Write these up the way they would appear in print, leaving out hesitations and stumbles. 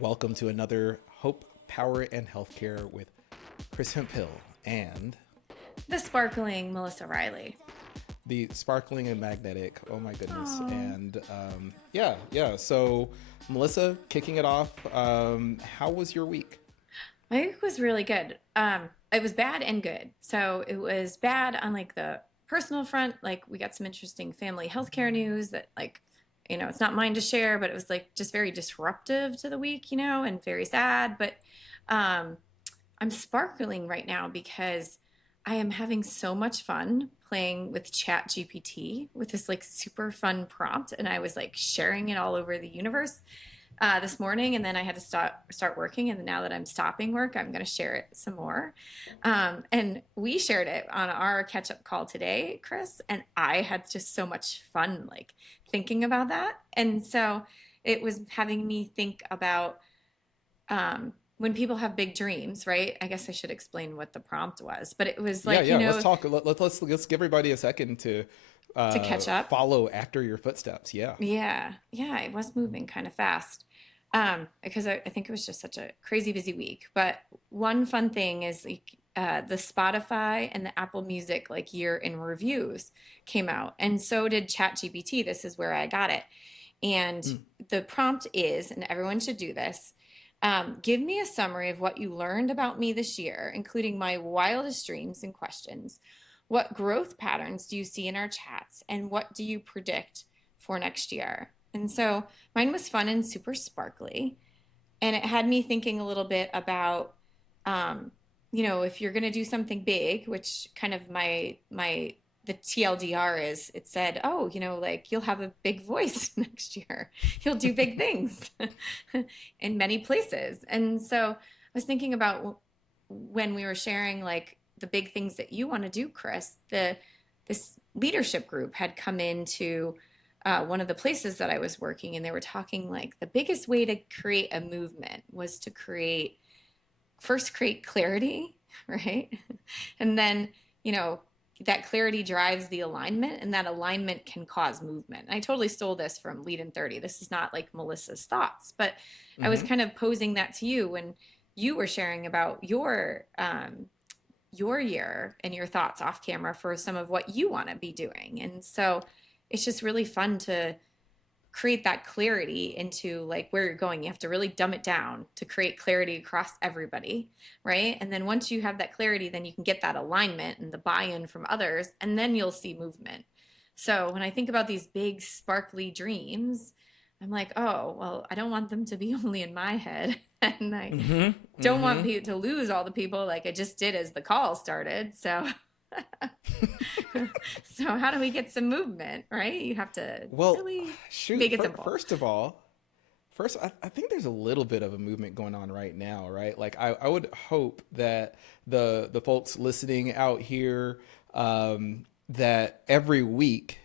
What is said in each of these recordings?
Welcome to another Hope, Power, and Healthcare with Chris Hemphill and The sparkling Melissa Riley. the sparkling and magnetic. Oh my goodness. Oh, And yeah. So, Melissa, kicking it off, how was your week? my week was really good. It was bad and good. So it was bad on like the personal front. Like we got some interesting family healthcare news that it's not mine to share, but it was like just very disruptive to the week, and very sad. But um, I'm sparkling right now because I am having so much fun playing with Chat GPT with this like super fun prompt, and I was like sharing it all over the universe this morning, and then I had to start working. And now that I'm stopping work, I'm going to share it some more. And we shared it on our catch up call today, Chris, and I had just so much fun like thinking about that. And so it was having me think about when people have big dreams, right? I guess I should explain what the prompt was, but it was Yeah, like, yeah. Let's talk. Let's give everybody a second to to catch up. follow after your footsteps. Yeah. Yeah, it was moving kind of fast. Because I think it was just such a crazy busy week. But one fun thing is like the Spotify and the Apple Music like year in reviews came out, and so did ChatGPT. This is where I got it, and Mm. the prompt is, and everyone should do this. Give me a summary of what you learned about me this year, including my wildest dreams and questions. What growth patterns do you see in our chats, and what do you predict for next year? And so mine was fun and super sparkly. And it had me thinking a little bit about, if you're going to do something big, which kind of the TLDR is, it said, oh, like you'll have a big voice next year. You'll do big things in many places. And so I was thinking about when we were sharing like the big things that you want to do, Chris, this leadership group had come into one of the places that I was working, and they were talking like the biggest way to create a movement was to create clarity, right? And then, you know, that clarity drives the alignment, and that alignment can cause movement. I totally stole this from Lead in 30. This is not like Melissa's thoughts, but I was Hmm. kind of posing that to you when you were sharing about your year and your thoughts off camera for some of what you want to be doing. And so it's just really fun to create that clarity into like where you're going. You have to really dumb it down to create clarity across everybody, right? And then once you have that clarity, then you can get that alignment and the buy-in from others, and then you'll see movement. So when I think about these big sparkly dreams, I'm like, oh, well, I don't want them to be only in my head. And I Hmm. don't want Hmm. people to lose all the people like I just did as the call started. So so how do we get some movement, right? You have to Well, really shoot. make it simple. First of all, I think there's a little bit of a movement going on right now, right? Like I would hope that the folks listening out here, that every week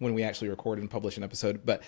when we actually record and publish an episode, but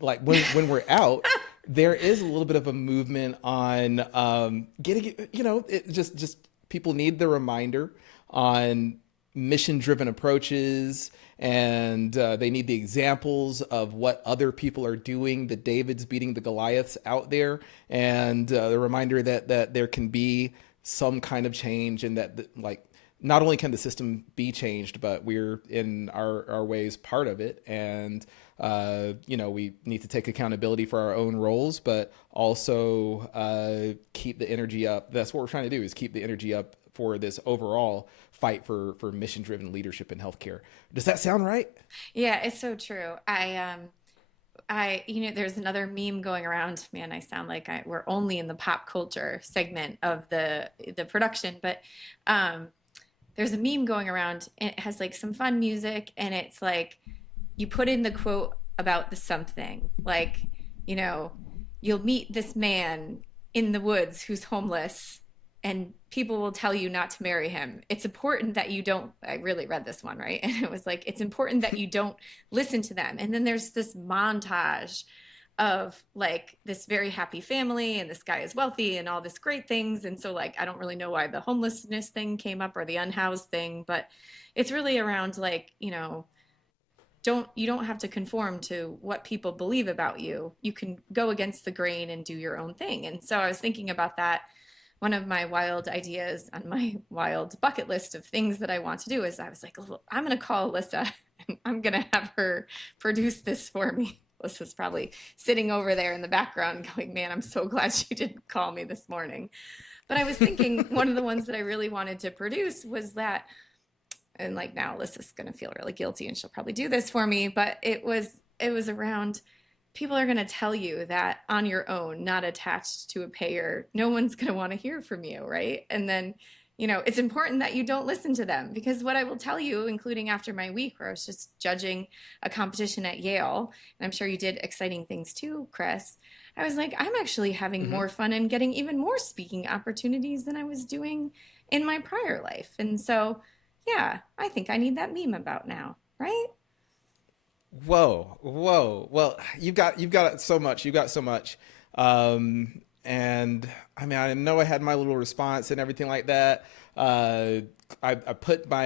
like when we're out, there is a little bit of a movement on getting it. Just people need the reminder on mission driven approaches, and they need the examples of what other people are doing, the Davids beating the Goliaths out there, and the reminder that there can be some kind of change, and that like not only can the system be changed, but we're in our ways part of it. And, we need to take accountability for our own roles, but also keep the energy up. That's what we're trying to do, is keep the energy up for this overall fight for mission driven leadership in healthcare. Does that sound right? Yeah, it's so true. There's another meme going around. Man, I sound like we're only in the pop culture segment of the production, but um, there's a meme going around, and it has like some fun music, and it's like you put in the quote about the something, like, you know, you'll meet this man in the woods who's homeless, and people will tell you not to marry him. It's important that you don't. I really read this one, right? And it was like, it's important that you don't listen to them. And then there's this montage of like this very happy family, and this guy is wealthy and all this great things. And so like I don't really know why the homelessness thing came up or the unhoused thing, but it's really around like, you don't have to conform to what people believe about you. You can go against the grain and do your own thing. And so I was thinking about that. One of my wild ideas on my wild bucket list of things that I want to do is I was like, oh, I'm going to call Alyssa and I'm going to have her produce this for me. Alyssa's probably sitting over there in the background going, man, I'm so glad she didn't call me this morning. But I was thinking one of the ones that I really wanted to produce was that, and like now Alyssa's going to feel really guilty and she'll probably do this for me, but it was around people are going to tell you that on your own, not attached to a payer, no one's going to want to hear from you, right? And then, it's important that you don't listen to them, because what I will tell you, including after my week where I was just judging a competition at Yale, and I'm sure you did exciting things too, Chris, I was like, I'm actually having Mm-hmm. more fun and getting even more speaking opportunities than I was doing in my prior life. And so, yeah, I think I need that meme about now, right? Whoa, whoa. Well, you've got so much. You've got so much. And I mean, I know I had my little response and everything like that. Uh, I put my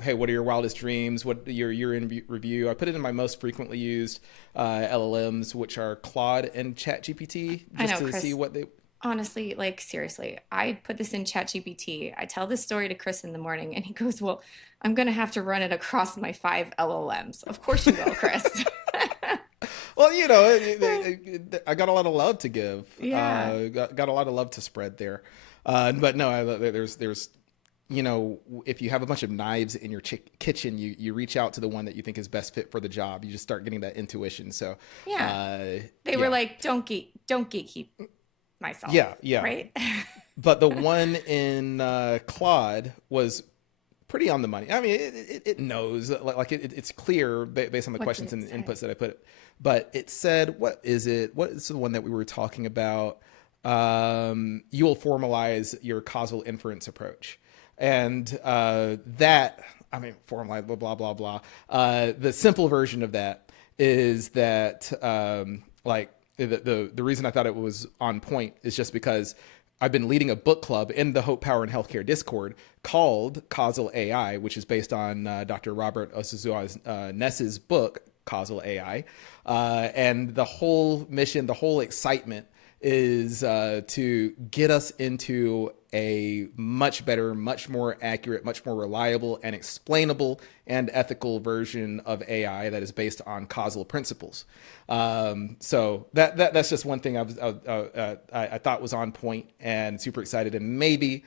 hey, what are your wildest dreams? What your year in review? I put it in my most frequently used LLMs, which are Claude and ChatGPT, I just know, to see Chris. what they. Honestly, like seriously, I put this in ChatGPT. I tell this story to Chris in the morning, and he goes, "Well, I'm gonna have to run it across my 5 LLMs." Of course you will, Chris. Well, I got a lot of love to give. Yeah, Got a lot of love to spread there. But no, there's if you have a bunch of knives in your kitchen, you reach out to the one that you think is best fit for the job. You just start getting that intuition. So, yeah. uh, They were yeah, like, don't gatekeep myself, yeah. right? But the one in Claude was pretty on the money. I mean, it knows, it's clear based on the What did questions it and say? inputs that I put. But it said, what is it? What is the one that we were talking about? You will formalize your causal inference approach, and that, I mean, formalize blah blah blah blah. The simple version of that is that like the reason I thought it was on point is just because I've been leading a book club in the Hope, Power, and Healthcare Discord called Causal AI, which is based on Dr. Robert Osazua's Ness's book, Causal AI. And the whole mission, the whole excitement is to get us into a much better, much more accurate, much more reliable and explainable and ethical version of AI that is based on causal principles. So that's just one thing I thought was on point and super excited, and maybe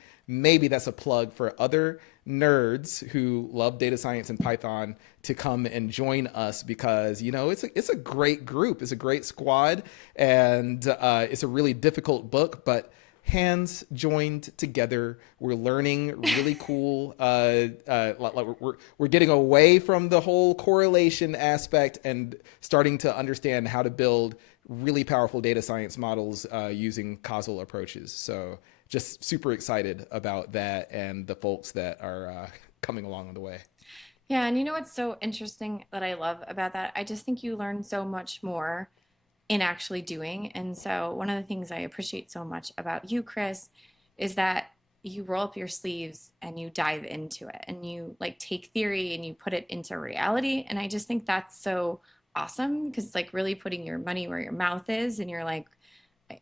that's a plug for other nerds who love data science and Python to come and join us, because it's a great group, it's a great squad, and it's a really difficult book, but hands joined together, we're learning really cool. Like we're getting away from the whole correlation aspect and starting to understand how to build really powerful data science models using causal approaches. So just super excited about that and the folks that are coming along the way. Yeah, and you know what's so interesting that I love about that? I just think you learn so much more in actually doing. And so, one of the things I appreciate so much about you, Chris, is that you roll up your sleeves and you dive into it and you like take theory and you put it into reality. And I just think that's so awesome because it's like really putting your money where your mouth is. And you're like,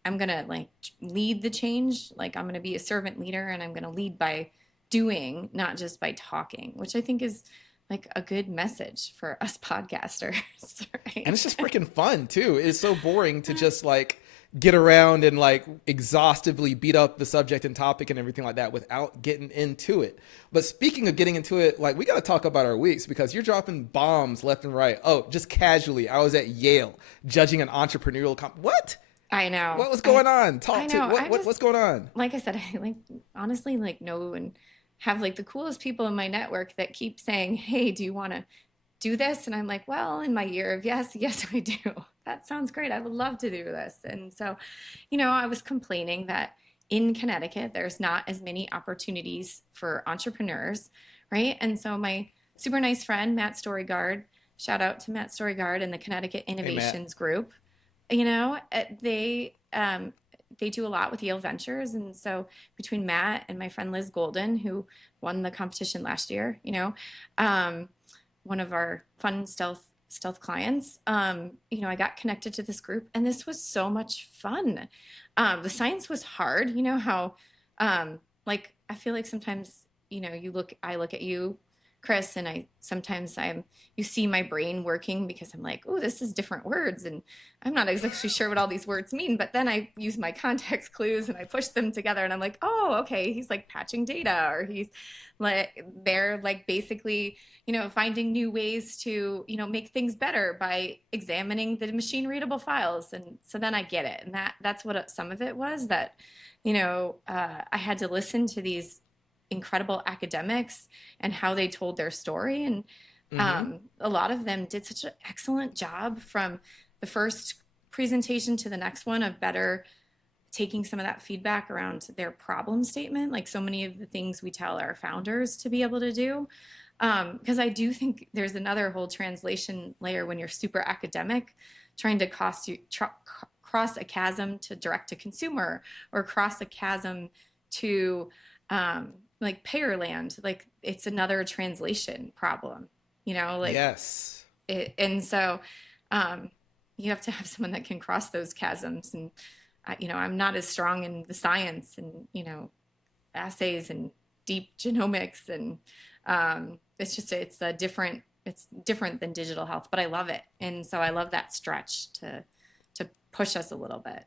I'm going to like lead the change. Like, I'm going to be a servant leader and I'm going to lead by doing, not just by talking, which I think is like a good message for us podcasters, And right? it's just freaking fun too. It's so boring to just like get around and like exhaustively beat up the subject and topic and everything like that without getting into it. But speaking of getting into it, like we got to talk about our weeks, because you're dropping bombs left and right. Oh, just casually, I was at Yale judging an entrepreneurial what? I know. What was going on? I Talk to know. what I what just what's going on? like I said, I like honestly like know and have like the coolest people in my network that keep saying, "Hey, do you want to do this?" And I'm like, "Well, in my year of yes, yes, I do. That sounds great. I would love to do this." And so, I was complaining that in Connecticut there's not as many opportunities for entrepreneurs, right? And so my super nice friend Matt Storygard, shout out to Matt Storygard and the Connecticut Hey Matt. Innovations Group, they do a lot with Yale Ventures, and so between Matt and my friend Liz Golden, who won the competition last year, um, one of our fun stealth clients, I got connected to this group, and this was so much fun. The science was hard. You know how, like, I feel like sometimes, I look at you, Chris, and you see my brain working because I'm like, oh, this is different words, and I'm not exactly sure what all these words mean. But then I use my context clues and I push them together, and I'm like, oh, okay, he's like patching data, or he's like, they're like basically, finding new ways to, make things better by examining the machine readable files. And so then I get it. And that's what some of it was, that, I had to listen to these incredible academics and how they told their story. And Mm-hmm. a lot of them did such an excellent job from the first presentation to the next one of better taking some of that feedback around their problem statement, like so many of the things we tell our founders to be able to do. Because I do think there's another whole translation layer when you're super academic, trying to cross a chasm to direct to consumer, or cross a chasm to like payer land. Like, it's another translation problem, like Yes. and so um, you have to have someone that can cross those chasms. And I'm not as strong in the science and assays and deep genomics, and it's different than digital health, but I love it. And so I love that stretch to push us a little bit.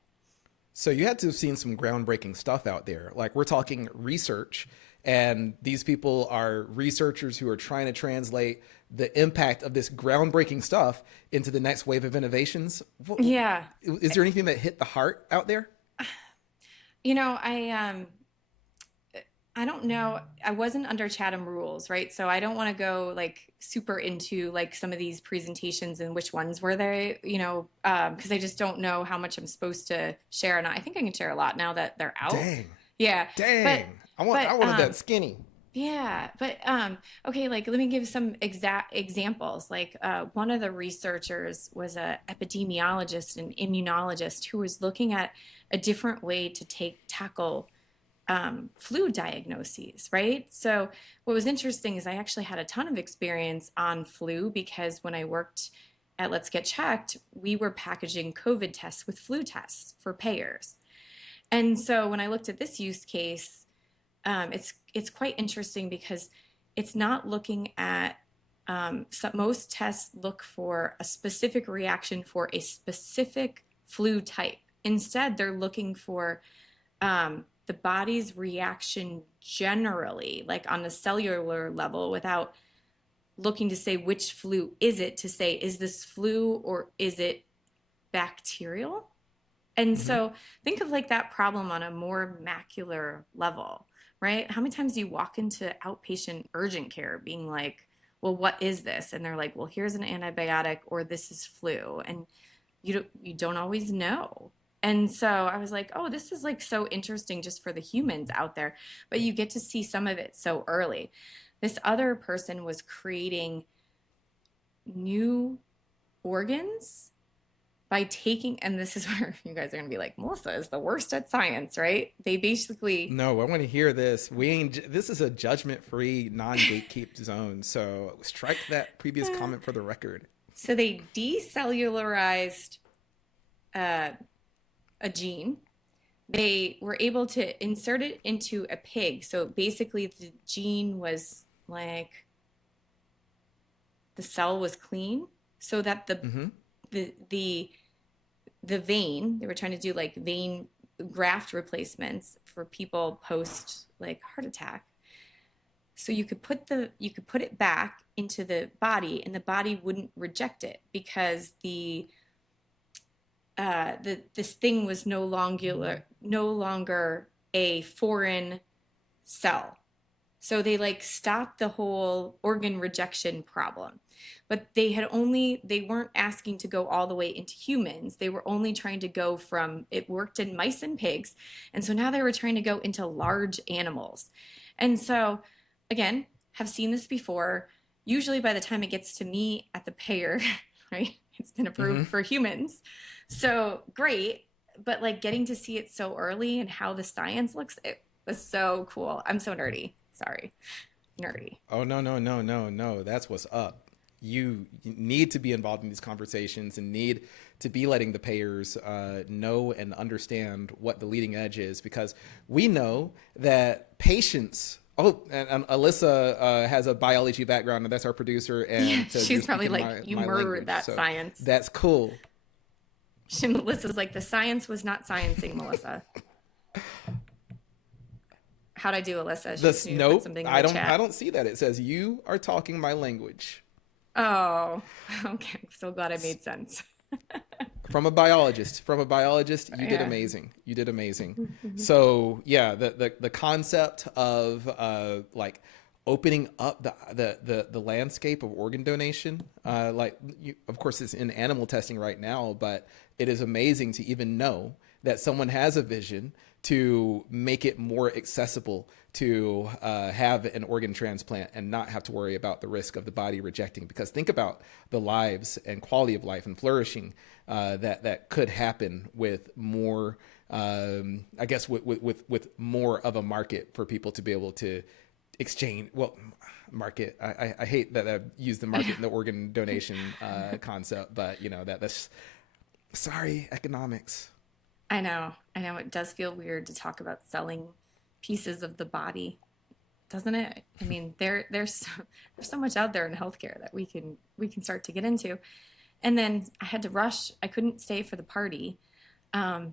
So you had to have seen some groundbreaking stuff out there. Like, we're talking research, and these people are researchers who are trying to translate the impact of this groundbreaking stuff into the next wave of innovations. Yeah. Is there anything that hit the heart out there? You know, I don't know. I wasn't under Chatham rules, right? So I don't want to go like super into like some of these presentations and which ones were they, because I just don't know how much I'm supposed to share. And I think I can share a lot now that they're out. Dang. Yeah, but Dang. I but wanted that skinny. yeah, but okay, like let me give some exact examples. Like one of the researchers was a epidemiologist and immunologist who was looking at a different way to tackle flu diagnoses, right? So what was interesting is I actually had a ton of experience on flu, because when I worked at Let's Get Checked, we were packaging COVID tests with flu tests for payers. And so when I looked at this use case, it's quite interesting because it's not looking at most tests look for a specific reaction for a specific flu type. Instead, they're looking for the body's reaction generally, like on a cellular level, without looking to say which flu is it, to say, is this flu or is it bacterial? And Mm-hmm. so think of like that problem on a more macular level, right? How many times do you walk into outpatient urgent care being like, well, what is this? And they're like, well, here's an antibiotic, or this is flu. And you don't always know. And so I was like, oh, this is like so interesting just for the humans out there, but you get to see some of it so early. This other person was creating new organs by taking, and this is where you guys are going to be like, Melissa is the worst at science, right? They basically, No, I want to hear this. We ain't. This is a judgment-free, non-gatekeep zone. So strike that previous comment for the record. so they decellularized uh, a gene. They were able to insert it into a pig. So basically, the gene was like, the cell was clean, so that Mm-hmm. the the the vein, they were trying to do like vein graft replacements for people post like heart attack. So you could put it back into the body, and the body wouldn't reject it, because this thing was no longer a foreign cell. So they like stopped the whole organ rejection problem. But they weren't asking to go all the way into humans. They were only trying to go from, it worked in mice and pigs. And so now they were trying to go into large animals. And so again, have seen this before. Usually by the time it gets to me at the payer, right? It's been Mm-hmm. approved for humans. So great. But like getting to see it so early and how the science looks, it was so cool. I'm so nerdy. Sorry. Nerdy. Oh, no, no, no, no, no. That's what's up. you need to be involved in these conversations and need to be letting the payers know and understand what the leading edge is, because we know that patients. Oh, and Alyssa has a biology background, and that's our producer. Yeah, And so you're she's probably speaking like, my, you my murdered language, that so science. that's cool. Melissa's like, the science was not sciencing, Melissa. How'd I do, Alyssa? She just This need to put nope, something in I the don't I chat. don't see that. It says you are talking my language. Oh, okay. I'm so glad I made sense. From a biologist, you did Yeah. amazing. You did amazing. So yeah, the concept of like opening up the landscape of organ donation, of course it's in animal testing right now, but it is amazing to even know that someone has a vision to make it more accessible to have an organ transplant and not have to worry about the risk of the body rejecting. Because think about the lives and quality of life and flourishing that could happen with more, I guess, with more of a market for people to be able to exchange. Well, market. I hate that I use the I know. market in the organ donation concept, but that's sorry economics. I know. I know it does feel weird to talk about selling pieces of the body, doesn't it? I mean, there's so much out there in healthcare that we can start to get into. And then I had to rush. I couldn't stay for the party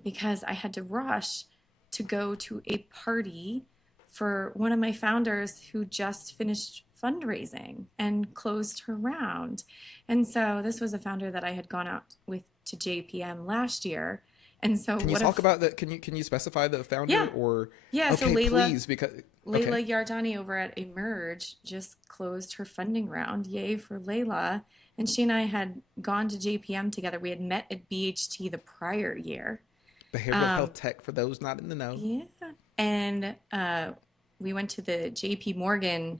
because I had to rush to go to a party for one of my founders who just finished fundraising and closed her round. And so this was a founder that I had gone out with to JPM last year. And so Can you what talk if, about that? Can you specify the founder yeah, or? yeah. So Okay, Layla, please, because okay. Layla Yardani over at Emerge just closed her funding round. Yay for Layla. And she and I had gone to JPM together. We had met at BHT the prior year. Behavioral Um, health tech for those not in the know. yeah. And we went to the JP Morgan,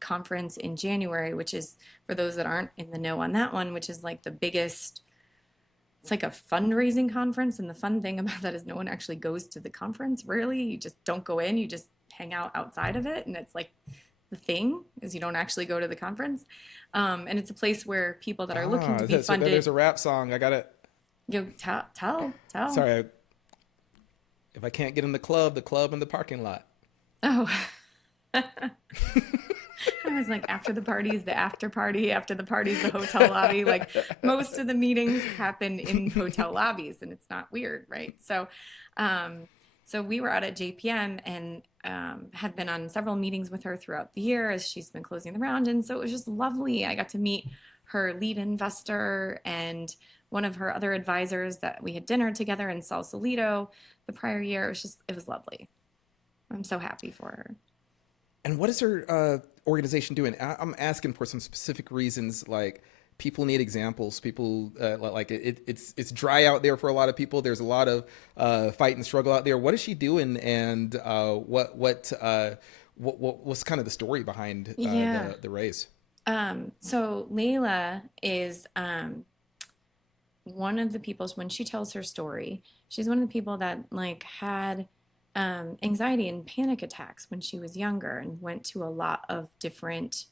conference in January, which is, for those that aren't in the know on that one, which is like the biggest, it's like a fundraising conference. And the fun thing about that is no one actually goes to the conference, really. You just don't go in, you just hang out outside of it. And it's like the thing is you don't actually go to the conference. And it's a place where people that are looking to be So there's funded, a rap song. I got it. tell. Sorry, if I can't get in the club in the parking lot. Oh, I was like, after the party's the after party, after the party's the hotel lobby. Like most of the meetings happen in hotel lobbies, and it's not weird, right? Um, so we were out at JPM and had been on several meetings with her throughout the year as she's been closing the round, and so it was just lovely. I got to meet her lead investor and one of her other advisors that we had dinner together in Sausalito the prior year. It was lovely. I'm so happy for her. And what is her organization doing? I'm asking for some specific reasons. Like people need examples. People like it's dry out there for a lot of people. There's a lot of fight and struggle out there. What is she doing? And what's kind of the story behind Yeah. the race? So Layla is one of the people, when she tells her story, she's one of the people that like had anxiety and panic attacks when she was younger and went to a lot of different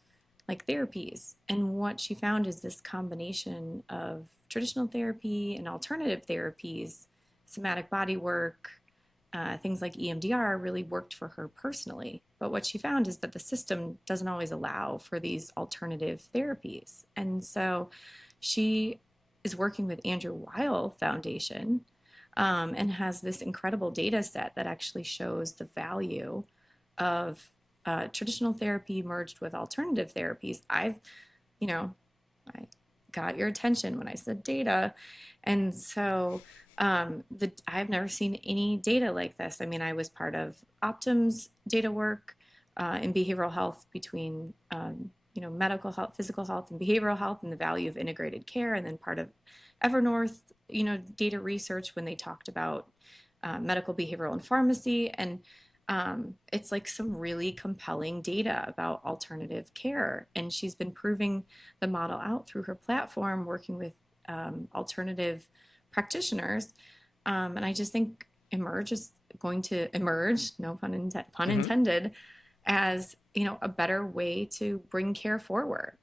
like therapies. And what she found is this combination of traditional therapy and alternative therapies, somatic body work, things like EMDR really worked for her personally. But what she found is that the system doesn't always allow for these alternative therapies. And so she is working with Andrew Weil Foundation and has this incredible data set that actually shows the value of traditional therapy merged with alternative therapies. You know, I got your attention when I said data. And so I've never seen any data like this. I mean, I was part of Optum's data work in behavioral health between, medical health, physical health, and behavioral health, and the value of integrated care, and then part of Evernorth, data research when they talked about medical, behavioral, and pharmacy. And it's like some really compelling data about alternative care. And she's been proving the model out through her platform, working with alternative practitioners. And I just think Emerge is going to emerge, no pun Hmm. intended, as a better way to bring care forward.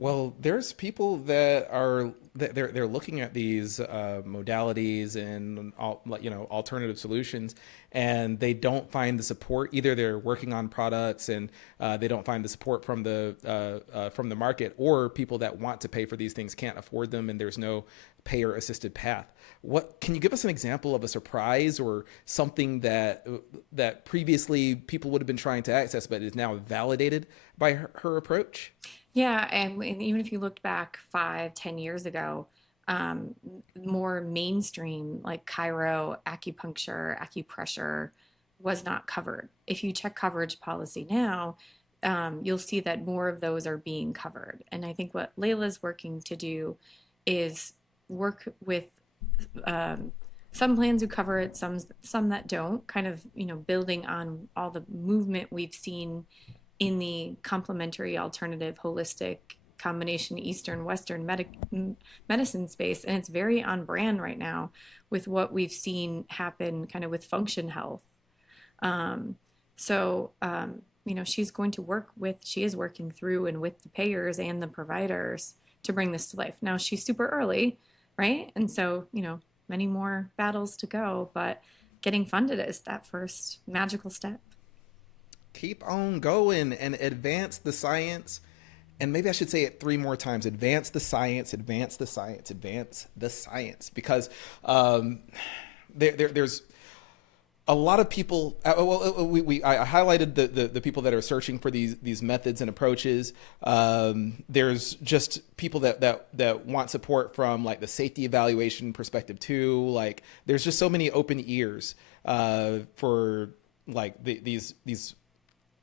Well, there's people that are they're looking at these modalities and alternative solutions, and they don't find the support. Either they're working on products and they don't find the support from the market, or people that want to pay for these things can't afford them, and there's no payer assisted path. What can you give us an example of a surprise or something that previously people would have been trying to access, but is now validated by her approach? Yeah, and even if you looked back 5, 10 years ago, um, more mainstream like chiro, acupuncture, acupressure was not covered. If you check coverage policy now, you'll see that more of those are being covered. And I think what Layla's working to do is work with um, some plans who cover it, some that don't, kind of building on all the movement we've seen in the complementary, alternative, holistic combination Eastern Western medicine space, and it's very on brand right now with what we've seen happen kind of with function health. Um, she's going to she is working through and with the payers and the providers to bring this to life. Now she's super early, right? And so, many more battles to go, but getting funded is that first magical step. Keep on going and advance the science. And maybe I should say it three more times: advance the science, advance the science, advance the science. Because there's a lot of people. I highlighted the people that are searching for these methods and approaches. There's just people that want support from like the safety evaluation perspective too. Like there's just so many open ears for like these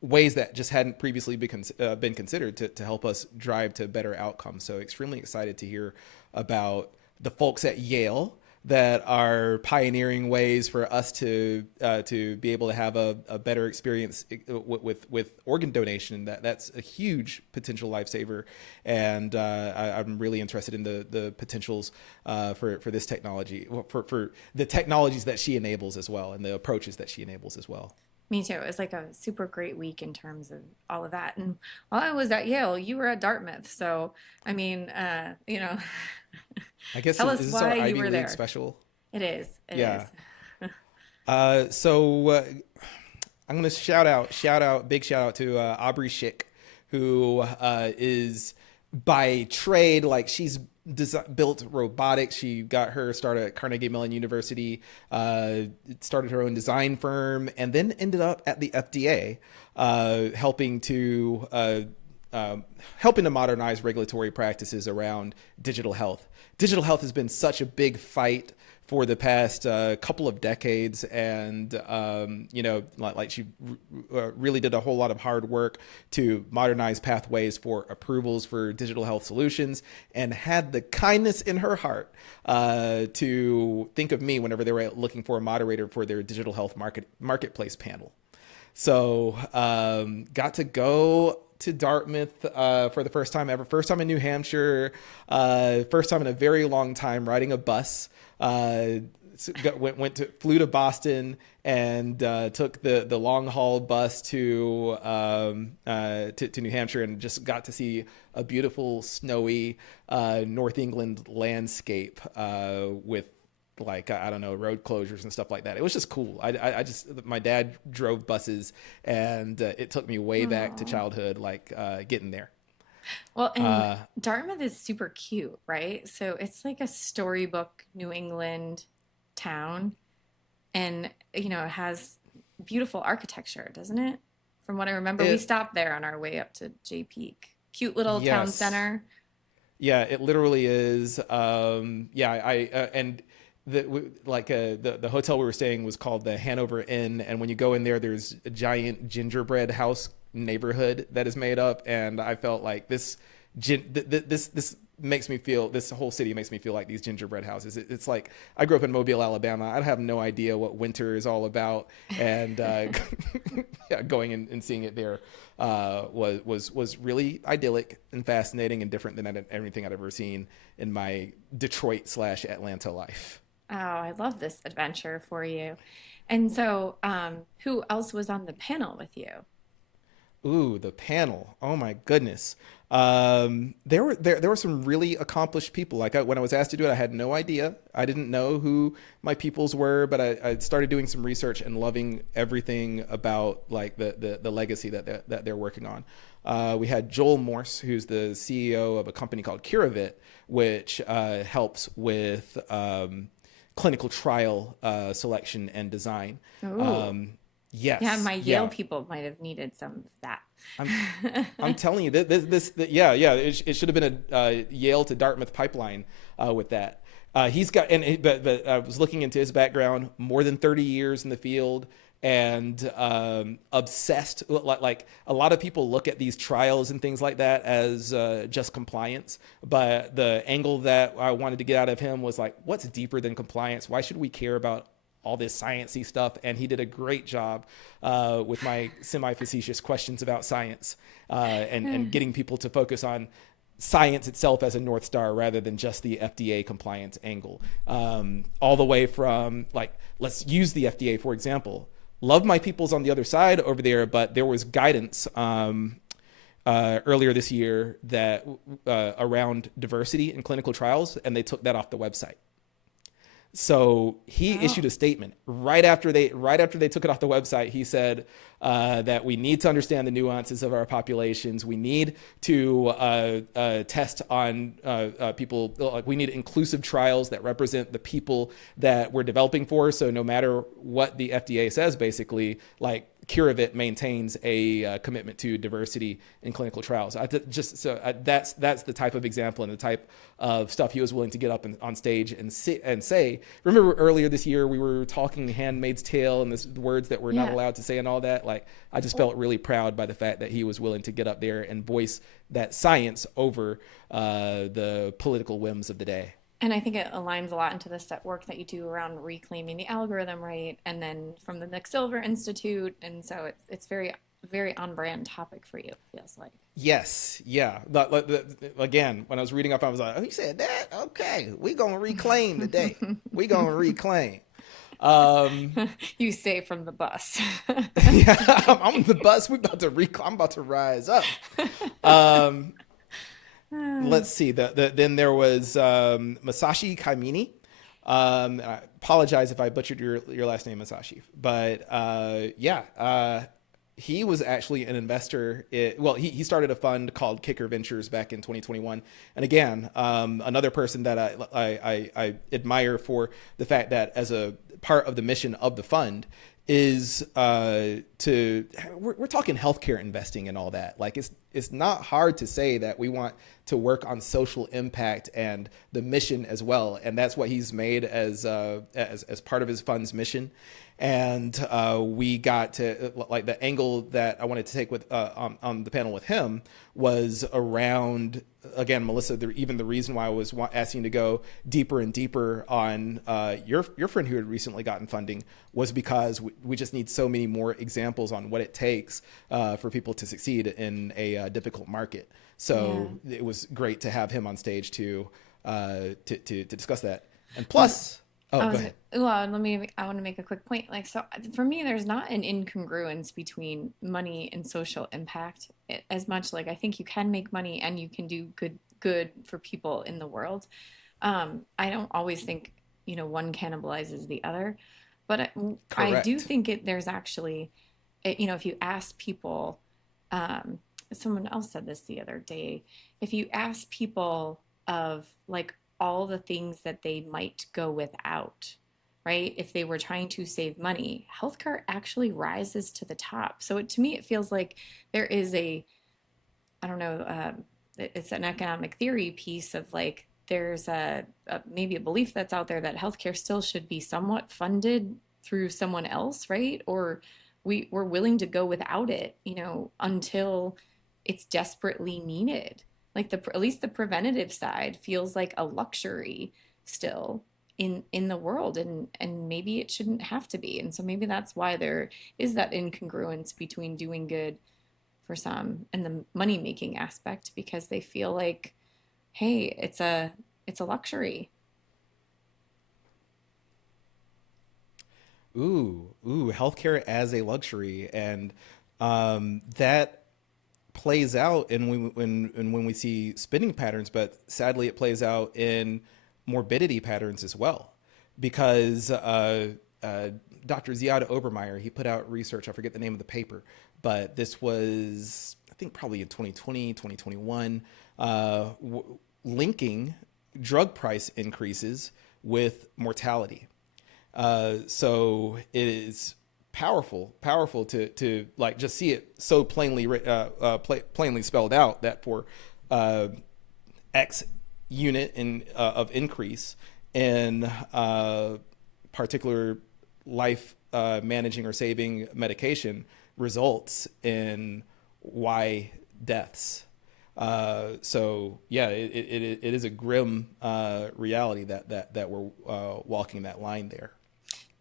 ways that just hadn't previously been considered to help us drive to better outcomes. So extremely excited to hear about the folks at Yale that are pioneering ways for us to be able to have a better experience with organ donation. That's a huge potential lifesaver, and I'm really interested in the potentials for this technology, for the technologies that she enables as well, and the approaches that she enables as well. Me too. It was like a super great week in terms of all of that. And while I was at Yale, you were at Dartmouth. So, I mean, I guess tell is us this why our you Ivy were League there. special? It is. It Yeah. is. I'm gonna big shout out to Aubrey Schick, who is by trade like she's built robotics. She got her started at Carnegie Mellon University, started her own design firm, and then ended up at the FDA, helping to modernize regulatory practices around digital health. Digital health has been such a big fight for the past couple of decades, and like she really did a whole lot of hard work to modernize pathways for approvals for digital health solutions, and had the kindness in her heart to think of me whenever they were looking for a moderator for their digital health marketplace panel. So got to go to Dartmouth for the first time ever. First time in New Hampshire. First time in a very long time riding a bus. Flew to Boston and took the long haul bus to New Hampshire, and just got to see a beautiful snowy North England landscape with like I don't know, road closures and stuff like that. It was just cool. I just my dad drove buses, and it took me way back to Oh. childhood, like getting there. Well, and Uh, Dartmouth is super cute, right? So it's like a storybook New England town. And, it has beautiful architecture, doesn't it? From what I remember, we it stopped there on our way up to J Peak. Cute little town Yes, center. yeah, it literally is. Yeah, I and the hotel we were staying was called the Hanover Inn, and when you go in there, there's a giant gingerbread house neighborhood that is made up, and I felt like this makes me feel, this whole city makes me feel like these gingerbread houses. It's like I grew up in Mobile, Alabama. I have no idea what winter is all about, and yeah, going and seeing it there was really idyllic and fascinating and different than anything I'd ever seen in my Detroit/Atlanta life. Oh, I love this adventure for you. And so, who else was on the panel with you? Ooh, the panel. Oh my goodness. There were some really accomplished people. When I was asked to do it, I had no idea. I didn't know who my peoples were, but I started doing some research and loving everything about like the legacy that they're working on. We had Joel Morse, who's the CEO of a company called Curavit, which helps with clinical trial selection and design. Ooh. Um, Yeah, yes, my Yale yeah. people might have needed some of I'm that. I'm telling you, yeah, yeah, it should have been a Yale to Dartmouth pipeline with that. He's got, but I was looking into his background, more than 30 years in the field, and obsessed. Like a lot of people look at these trials and things like that as just compliance, but the angle that I wanted to get out of him was like, what's deeper than compliance? Why should we care about all this sciencey stuff? And he did a great job with my semi-facetious questions about science and getting people to focus on science itself as a North Star rather than just the FDA compliance angle. All the way from like, let's use the FDA, for example. Love my people's on the other side over there, but there was guidance earlier this year that around diversity in clinical trials, and they took that off the website. So he issued Oh. a statement right after they took it off the website. He said that we need to understand the nuances of our populations. We need to test on people. Like we need inclusive trials that represent the people that we're developing for. So no matter what the FDA says, basically, like Curavit maintains a commitment to diversity in clinical trials. That's the type of example and the type of stuff he was willing to get up on stage and say. Remember earlier this year we were talking *Handmaid's Tale* and the words that we're not Yeah. allowed to say and all that. Like I just felt really proud by the fact that he was willing to get up there and voice that science over the political whims of the day. And I think it aligns a lot into the step work that you do around reclaiming the algorithm, right? And then from the Nick Silver Institute, and so it's very on brand topic for you. It feels like Yes, yeah. Again, when I was reading up, I was like, "Oh, you said that? Okay, we gonna reclaim today. We gonna reclaim." Um, you say from the bus. yeah, I'm the bus. We about to I'm about to rise up. Um, let's see. Then there was Masashi Kaimini. I apologize if I butchered your last name, Masashi. But yeah, he was actually an investor. He started a fund called Kicker Ventures back in 2021. And again, another person that I admire for the fact that as a part of the mission of the fund is we're talking healthcare investing and all that. Like it's not hard to say that we want to work on social impact and the mission as well, and that's what he's made as part of his fund's mission. And we got to like the angle that I wanted to take with on the panel with him was around again, Melissa. Even the reason why I was asking you to go deeper and deeper on your friend who had recently gotten funding was because we just need so many more examples on what it takes for people to succeed in a difficult market. Yeah. So it was great to have him on stage to discuss that. And Well, plus, oh, I go was ahead. well, I want to make a quick point. Like, so for me, there's not an incongruence between money and social impact as much. Like, I think you can make money and you can do good for people in the world. I don't always think, one cannibalizes the other, but I do Correct. think there's actually, if you ask people, um, someone else said this the other day, if you ask people of like all the things that they might go without, right? If they were trying to save money, healthcare actually rises to the top. So to me, it feels like there is I don't know, it's an economic theory piece of like, there's maybe a belief that's out there that healthcare still should be somewhat funded through someone else, right? Or we're willing to go without it, until it's desperately needed. Like at least the preventative side feels like a luxury still in the world, and maybe it shouldn't have to be. And so maybe that's why there is that incongruence between doing good for some and the money making aspect, because they feel like, hey, it's a luxury. Ooh, healthcare as a luxury, and that. plays out in when we see spending patterns, but sadly it plays out in morbidity patterns as well. Because Dr. Ziad Obermeyer, he put out research, I forget the name of the paper, but this was, I think, probably in 2020, 2021, linking drug price increases with mortality. So it is powerful to like just see it so plainly spelled out that for X unit of increase in particular life managing or saving medication results in Y deaths. So yeah, it is a grim reality that we're walking that line there.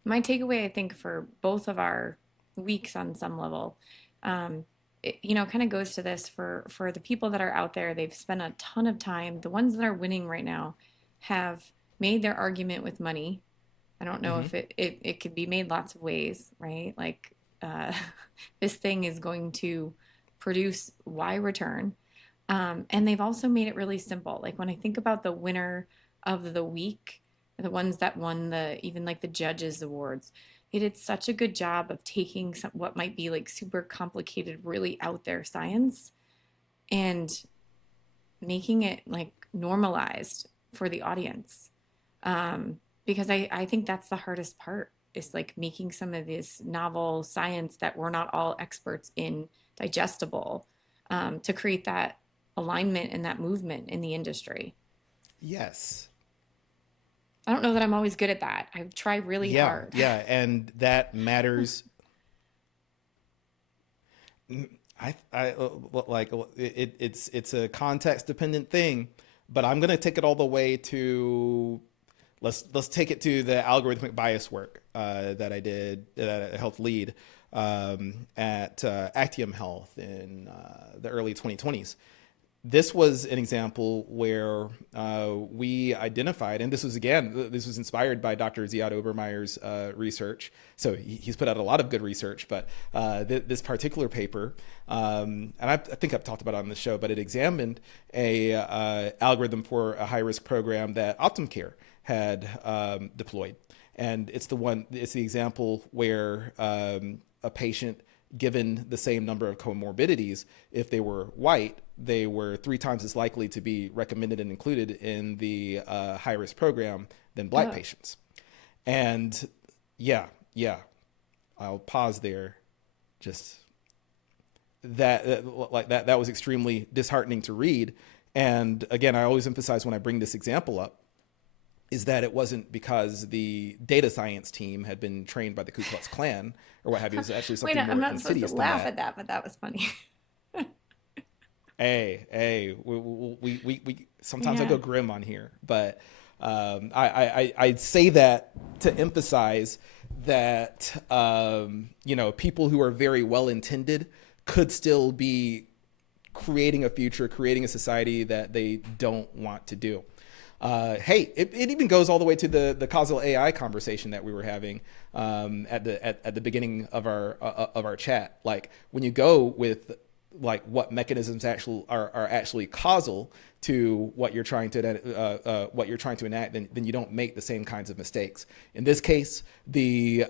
My takeaway, I think, for both of our weeks on some level, kind of goes to this for the people that are out there. They've spent a ton of time. The ones that are winning right now have made their argument with money. I don't know Mm-hmm. if it could be made lots of ways, right? Like uh, this thing is going to produce Y return. And they've also made it really simple. Like when I think about the winner of the week, the ones that won even like the judges awards, it did such a good job of taking what might be like super complicated, really out there science and making it like normalized for the audience. Because I think that's the hardest part is like making some of this novel science that we're not all experts in digestible, to create that alignment and that movement in the industry. Yes. I don't know that I'm always good at that. I try really Yeah, hard. yeah, and that matters. Like it's a context dependent thing, but I'm gonna take it all the way to let's take it to the algorithmic bias work that I did that I helped lead at Actium Health in the early 2020s. This was an example where we identified, and this was inspired by Dr. Ziad Obermeyer's research. So he's put out a lot of good research, but this particular paper, and I think I've talked about it on the show, but it examined a algorithm for a high risk program that OptumCare had deployed, and it's the example where a patient given the same number of comorbidities, if they were white, they were 3 times as likely to be recommended and included in the high-risk program than black Oh. patients. And yeah, I'll pause there. Just that was extremely disheartening to read. And again, I always emphasize when I bring this example up is that it wasn't because the data science team had been trained by the Ku Klux Klan or what have you. It was actually Wait, something I'm more not supposed to insidious than laugh at that. that, but that was funny. Hey, we sometimes I Yeah. go grim on here, but I say that to emphasize that people who are very well intended could still be creating a future, creating a society that they don't want to do. Hey, it even goes all the way to the causal AI conversation that we were having at the beginning of our chat. Like when you go with like what mechanisms are actually causal to what you're trying to enact, then you don't make the same kinds of mistakes. In this case, the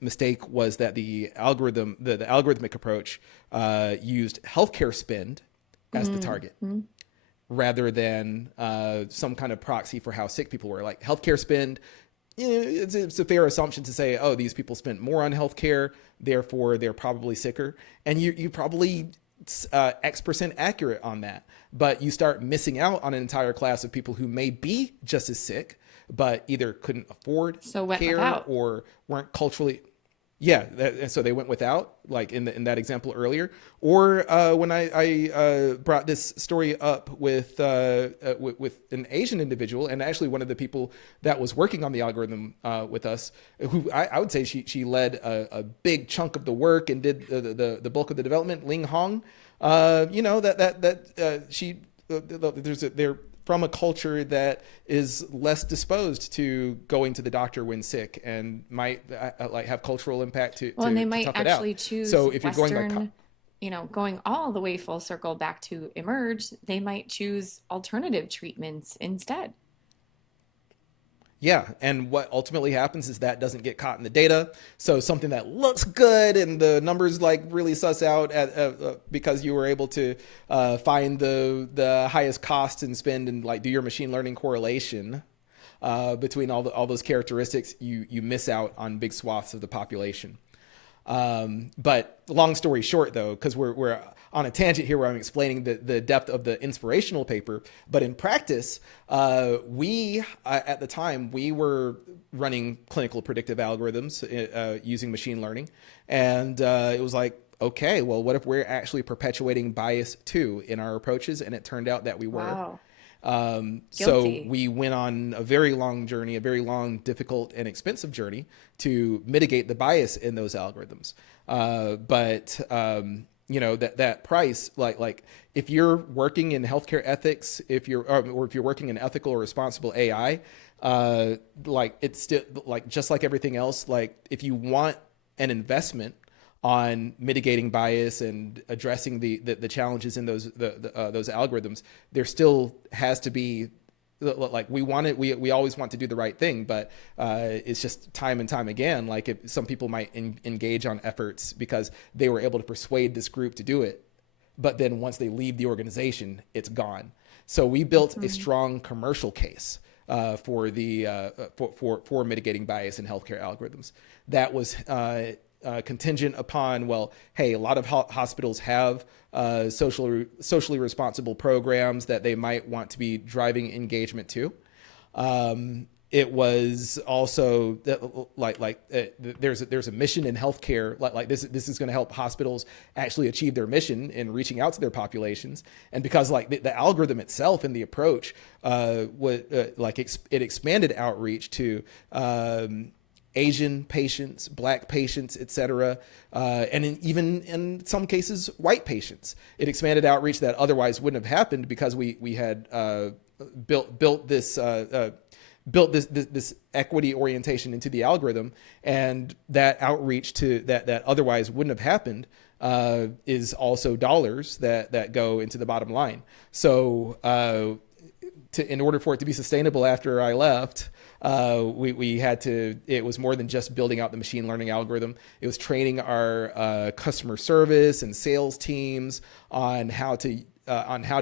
mistake was that the algorithmic approach used healthcare spend as the target Mm-hmm. rather than some kind of proxy for how sick people were. Like healthcare spend, it's a fair assumption to say, oh, these people spent more on healthcare, therefore they're probably sicker. And you probably X% accurate on that. But you start missing out on an entire class of people who may be just as sick, but either couldn't afford So went care without. or weren't culturally. Yeah, and so they went without, like in that example earlier, or when I brought this story up with an Asian individual, and actually one of the people that was working on the algorithm with us, who I would say she led a big chunk of the work and did the bulk of the development. Ling Hong, she they're from a culture that is less disposed to going to the doctor when sick and might like have cultural impact Well, and they to might tough it out. actually choose So if you're going by Western going all the way full circle back to emerge, they might choose alternative treatments instead. Yeah, and what ultimately happens is that doesn't get caught in the data. So something that looks good and the numbers like really suss out because you were able to find the highest cost and spend and like do your machine learning correlation between all those characteristics, you miss out on big swaths of the population. But long story short, though, because we're on a tangent here where I'm explaining the depth of the inspirational paper, but in practice, we at the time we were running clinical predictive algorithms using machine learning, and it was like, okay, well, what if we're actually perpetuating bias too in our approaches? And it turned out that we were. Wow. So Guilty. we went on a very long journey, a very long, difficult, and expensive journey to mitigate the bias in those algorithms. But that price, like if you're working in healthcare ethics, or if you're working in ethical or responsible AI, like it's still like just like everything else. Like if you want an investment on mitigating bias and addressing the challenges in those algorithms, there still has to be like we always want to do the right thing, but it's just time and time again, like if some people might engage on efforts because they were able to persuade this group to do it, but then once they leave the organization, it's gone. So we built a strong commercial case for mitigating bias in healthcare algorithms. That was contingent upon, well, hey, a lot of hospitals have socially responsible programs that they might want to be driving engagement to. It was also there's a mission in healthcare like this is going to help hospitals actually achieve their mission in reaching out to their populations, and because like the algorithm itself and the approach it expanded outreach to Asian patients, Black patients, et cetera, and even in some cases, white patients. It expanded outreach that otherwise wouldn't have happened because we had built this equity orientation into the algorithm, and that outreach to that otherwise wouldn't have happened is also dollars that go into the bottom line. So in order for it to be sustainable after I left, we had to, it was more than just building out the machine learning algorithm. It was training our customer service and sales teams on how to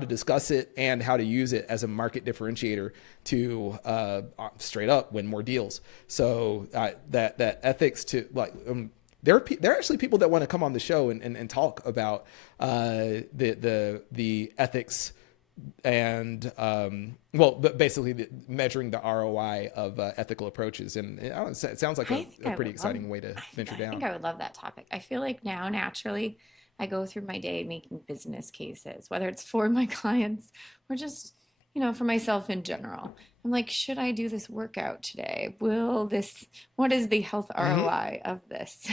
discuss it and how to use it as a market differentiator to straight up win more deals. So that ethics to like, there are actually people that want to come on the show and talk about the ethics and basically measuring the ROI of ethical approaches, and I don't know, it sounds like a pretty exciting way to venture I think down. I would love that topic. I feel like now naturally I go through my day making business cases, whether it's for my clients or just, for myself in general. I'm like, should I do this workout today? What is the health Mm-hmm. ROI of this?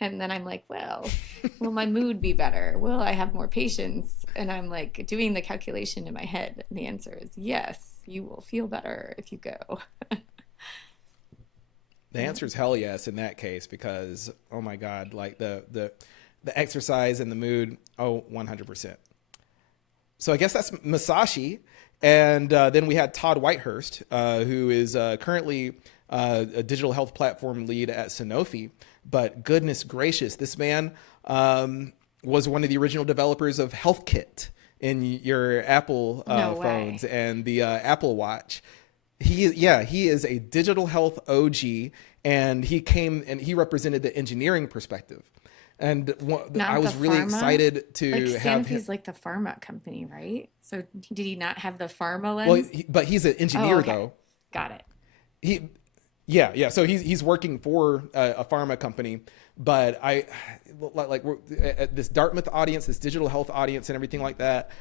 And then I'm like, well, will my mood be better? Will I have more patience? And I'm like doing the calculation in my head. And the answer is yes, you will feel better if you go. The answer is hell yes in that case, because oh my god, like the exercise and the mood, 100%. So I guess that's Masashi. And then we had Todd Whitehurst, who is currently a digital health platform lead at Sanofi. But goodness gracious, this man was one of the original developers of HealthKit in your Apple No phones way. and the Apple Watch. He is a digital health OG, and he represented the engineering perspective. And I Not the was really pharma. excited Like to have him. Sanofi's like the pharma company, right? So did he not have the pharma Well, lens? but he's an Oh, engineer okay. though. Got it. He, yeah. So he's working for a pharma company, but we're, at this Dartmouth audience, this digital health audience, and everything like that.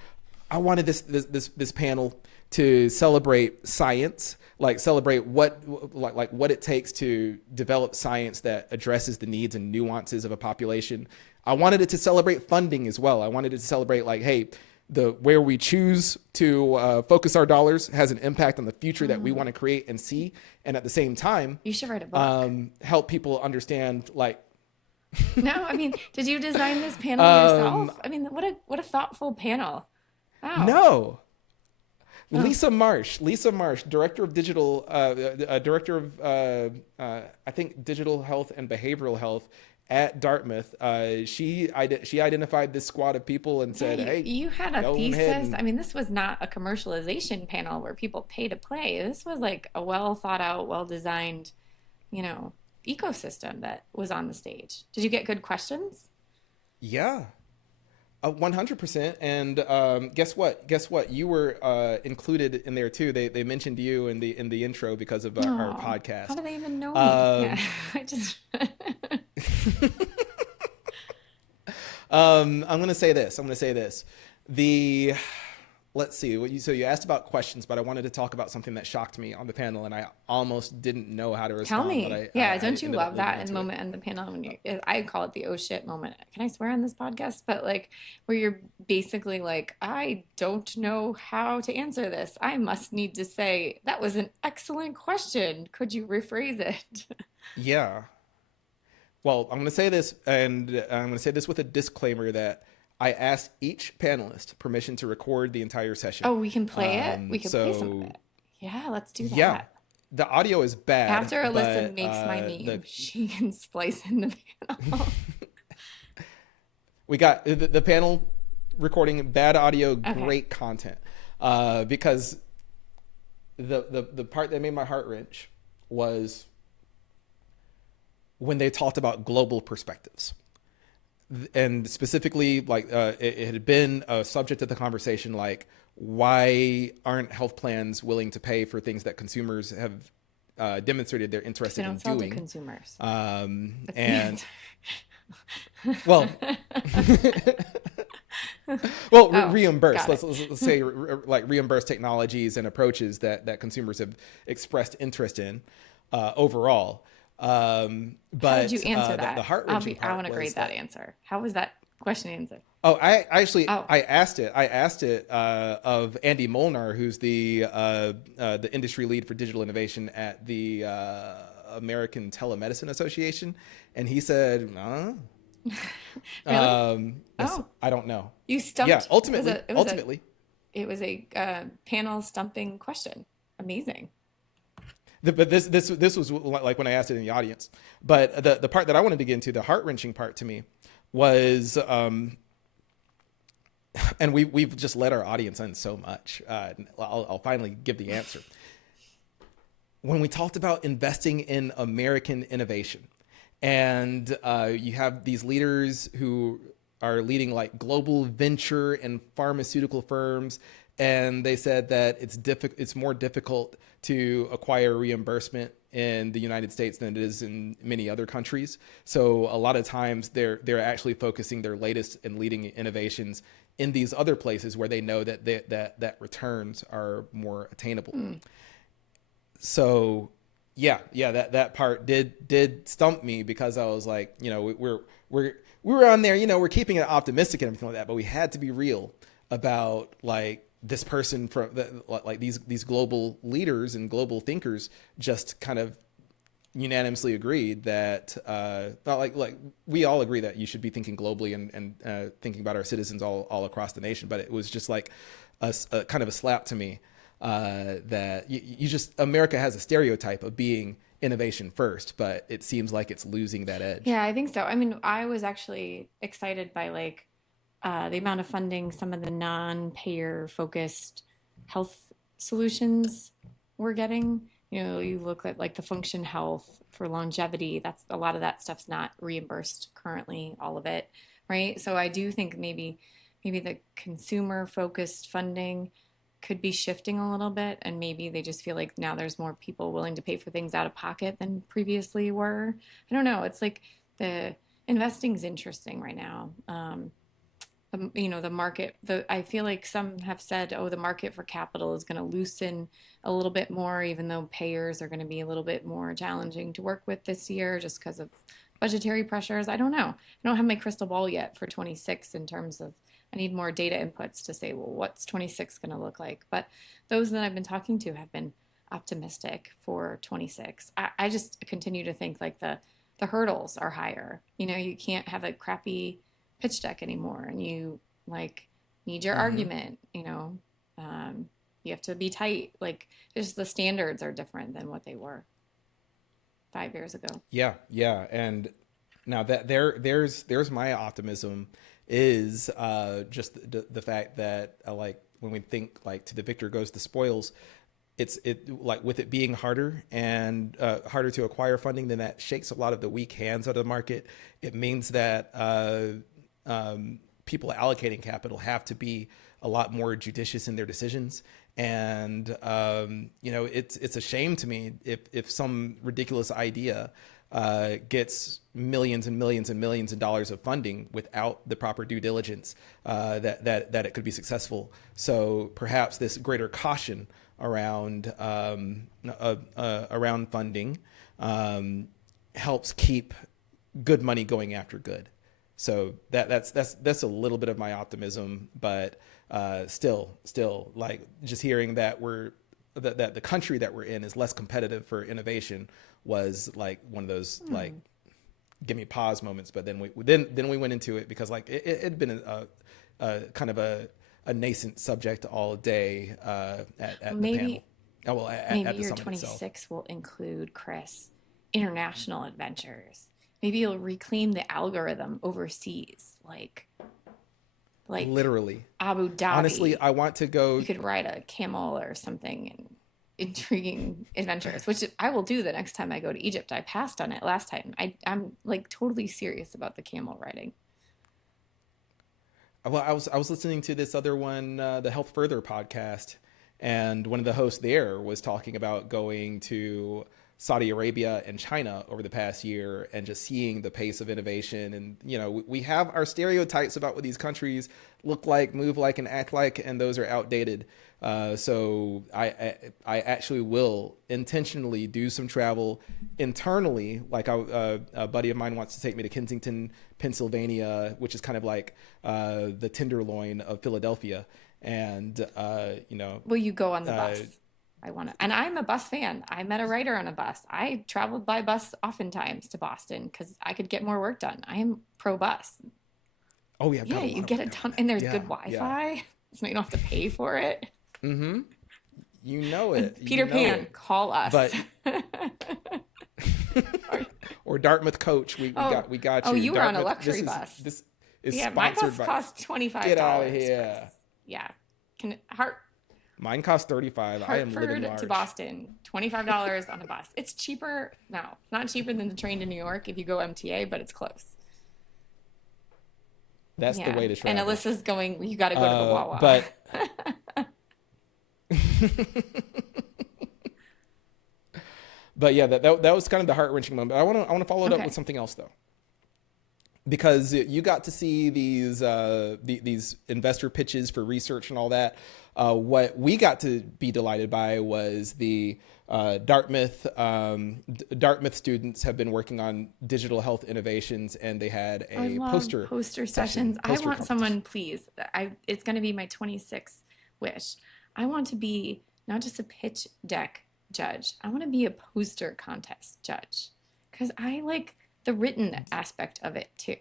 I wanted this panel to celebrate science, like celebrate what it takes to develop science that addresses the needs and nuances of a population. I wanted it to celebrate funding as well. I wanted it to celebrate like, hey, where we choose to focus our dollars has an impact on the future that we want to create and see, and at the same time, You should write a book. help people understand like, No, I mean, did you design this panel Um, yourself? I mean, what a thoughtful panel. Wow. no, Oh, Lisa Marsh, director of digital, director of I think digital health and behavioral health at Dartmouth. She identified this squad of people and yeah, said, you "Hey, you had a go ahead thesis. and I mean, this was not a commercialization panel where people pay to play. This was like a well thought out, well designed, you know, ecosystem that was on the stage. Did you get good questions? yeah." 100%. And guess what? Guess what? You were included in there too. They mentioned you in the intro because of our Oh, how podcast. do they even know me? Yeah, Um, I just I'm gonna say this. I'm gonna say this. The Let's see. So you asked about questions, but I wanted to talk about something that shocked me on the panel, and I almost didn't know how to tell respond, but me. Yeah, I don't you ended up love leaning that into it. moment in the panel when you, I call it the oh shit moment. Can I swear on this podcast? But like, where you're basically like, I don't know how to answer this. I must need to say, that was an excellent question. Could you rephrase it? Yeah. Well, I'm going to say this, and I'm going to say this with a disclaimer that I asked each panelist permission to record the entire session. Oh, we can play it? We can play some of So it. Yeah, let's do yeah, that. the audio is bad, After Alyssa but makes my the meme, she can splice in the panel. we got the panel recording bad audio, Okay. great content. Because the part that made my heart wrench was when they talked about global perspectives, and specifically like it had been a subject of the conversation, like why aren't health plans willing to pay for things that consumers have demonstrated they're Because they interested in don't sell to doing. consumers. That's the And answer. well, well, Oh, reimburse. got Let's it. say like reimburse technologies and approaches that consumers have expressed interest in overall. How did you But answer the that? heart wrenching I part want to grade was that that answer. How was that question answered? oh, I actually Oh, I asked it. I asked it of Andy Molnar, who's the industry lead for digital innovation at the American Telemedicine Association, and he said, really? Oh, I don't know. you Yeah, stumped. ultimately, It was a panel stumping question. Amazing. but this was like when I asked it in the audience. But the part that I wanted to get into, the heart wrenching part to me, was and we've just let our audience in so much. I'll finally give the answer. When we talked about investing in American innovation, and you have these leaders who are leading like global venture and pharmaceutical firms, and they said that it's more difficult to acquire reimbursement in the United States than it is in many other countries. So a lot of times they're actually focusing their latest and leading innovations in these other places where they know that that returns are more attainable. Hmm. So yeah, that part did stump me because I was like, we're we were on there, we're keeping it optimistic and everything like that, but we had to be real about like this person from like these global leaders and global thinkers just kind of unanimously agreed that not like we all agree that you should be thinking globally and thinking about our citizens all across the nation, but it was just like a kind of a slap to me that you just America has a stereotype of being innovation first, but it seems like it's losing that edge. Yeah, I think so. I mean, I was actually excited by like the amount of funding some of the non-payer focused health solutions we're getting. You know, you look at like the function health for longevity, that's a lot of that stuff's not reimbursed currently, all of it, right? So I do think maybe the consumer focused funding could be shifting a little bit and maybe they just feel like now there's more people willing to pay for things out of pocket than previously were. I don't know. It's like the investing's interesting right now. The market, I feel like some have said, oh, the market for capital is going to loosen a little bit more, even though payers are going to be a little bit more challenging to work with this year just because of budgetary pressures. I don't know. I don't have my crystal ball yet for 26 in terms of I need more data inputs to say, well, what's 26 going to look like? But those that I've been talking to have been optimistic for 26. I just continue to think like the hurdles are higher. You know, you can't have a crappy pitch deck anymore, and you like need your Mm-hmm. argument. You have to be tight. Like, just the standards are different than what they were 5 years ago. Yeah, yeah. And now that there's my optimism is just the fact that like when we think like to the victor goes the spoils, it like with it being harder and harder to acquire funding, then that shakes a lot of the weak hands out of the market. It means that people allocating capital have to be a lot more judicious in their decisions. And it's a shame to me if some ridiculous idea gets millions and millions and millions of dollars of funding without the proper due diligence that it could be successful. So perhaps this greater caution around funding helps keep good money going after good. So that's a little bit of my optimism, but still like just hearing that that the country that we're in is less competitive for innovation was like one of those like give me pause moments. But then we went into it because like it had been a kind of a nascent subject all day at the panel. Maybe Oh, well, maybe at the your summit itself. 26 will include, Chris, international adventures. Maybe you'll reclaim the algorithm overseas, like Literally. Abu Honestly, Dhabi. I want to go. You could ride a camel or something and intriguing adventures, which I will do the next time I go to Egypt. I passed on it last time. I'm like totally serious about the camel riding. Well, I was listening to this other one, the Health Further podcast, and one of the hosts there was talking about going to Saudi Arabia and China over the past year and just seeing the pace of innovation. And we have our stereotypes about what these countries look like, move like, and act like, and those are outdated. So I actually will intentionally do some travel internally. Like a buddy of mine wants to take me to Kensington, Pennsylvania, which is kind of like the Tenderloin of Philadelphia. And Will you go on the bus? I want to, and I'm a bus fan. I met a writer on a bus. I traveled by bus oftentimes to Boston because I could get more work done. I am pro bus. oh yeah, I've Yeah, got a you lot of get work a done on ton, that. and there's Yeah, good yeah. Wi-Fi, so you don't have to pay for it. Mm-hmm. You know it. You Peter know Pan, it. call us. But or Dartmouth Coach, Oh, we got oh, you. you were on a Dartmouth. luxury bus. This is Yeah, my sponsored bus by. costs $25, Get out of Chris. here. Yeah. Can Hart Mine costs 35. I am living Hartford to large. Boston, $25 on a bus. It's cheaper. No, it's not cheaper than the train to New York if you go MTA, but it's close. That's the Yeah. way to And travel. Alyssa's going, you got to go to the Wawa. But but yeah, that was kind of the heart wrenching moment. I want to follow it up with Okay. something else though, because you got to see these investor pitches for research and all that. What we got to be delighted by was the Dartmouth students have been working on digital health innovations, and they had I a love poster sessions. I poster want competition. someone, please. It's going to be my 26th wish. I want to be not just a pitch deck judge. I want to be a poster contest judge because I like the written aspect of it too.